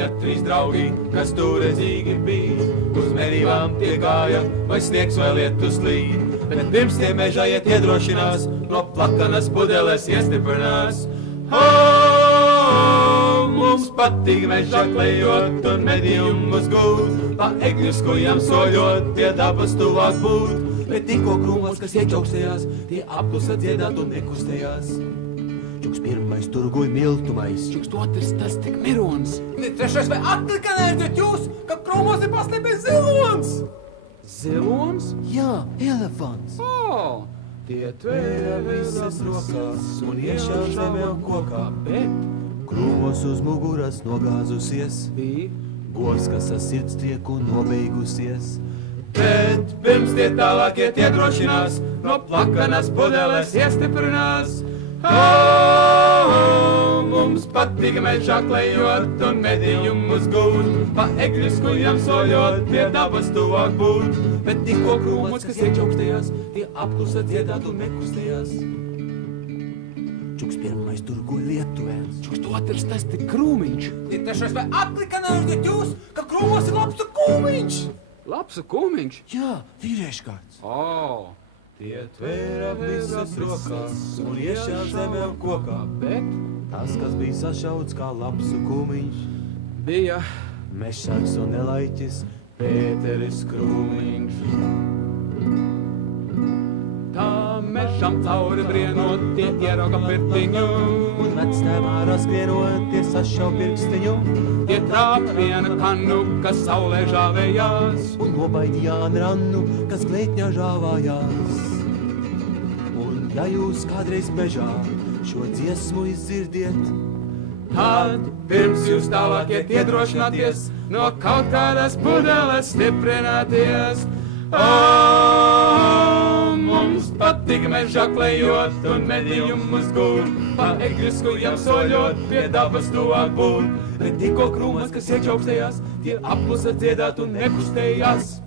gāja trīs draugi, kas turedzīgi bija. Uz medībām tie gāja, vai sniegs vai lietus līd. Bet pirms tie mežā iet iedrošinās, no plakanas pudeles iestiprinās. Mums patīk mežā klejot un medījumus gūt, pa egļu skujām soļot, pie dabas tuvāk būt. Bet tikko krūmos, kas iečaukstējās, tie apklusa dziedāt un nekustējās. Čuks pirmais tur guļ miltumais. Čuks otrs tas tik mirons. Trešais vai atkal neaiziet jūs, ka krūmos ir paslēpies zilons? Zilons? Jā, elefants. Tie tvēra visas rokās un iešā zemē un kokā, bet Krūmos uz muguras nogāzusies, bija govs, kas ar sirds trieku nobeigusies. Bet pirms tie tālāk iet iedrošinās, no plakanas pudeles iestiprinās. Mums patīk mežā klejot un medījumus gūt, pa egļu skujām soļot, pie dabas tuvāk būt. Bet tikko krūmos, kas iečaukstējās, tie apklusa dziedāt un nekustējās. Čuks pirmais tur guļ lietuvēns. Čuks otrs tas tik krūmiņš. Trešais vai atkal neaiziet jūs, ka krūmos ir labs kūmiņš? Labs kūmiņš? Jā, vīrieškārts. Tie tvēra visas rokās un iešā zemē un kokā, bet Tas, kas bija sašauts kā labs kūmiņš, bija mešsargs un nelaiķis Pēteris Krūmiņš. Tā mežam cauri brienot, tie ierauga pirtiņu, un vectēvā raskrienot, tie sašau pirkstiņu, tie trāpiena kannu, kas saulē žāvējās, un nobaidījān rannu, kas glētņā žāvājās. Un ja jūs kādreiz mežā šo dziesmu izdzirdiet, tad pirms jūs tālāk iet iedrošināties, no kaut kādas pudeles stiprināties. Mums patīk mežā klejot un medījumus gūt, pa egļu skujām soļot, pie dabas tuvāk būt. Bet tikko krūmos, kas iečaukstējās, tie apklusa dziedāt un nekustējās.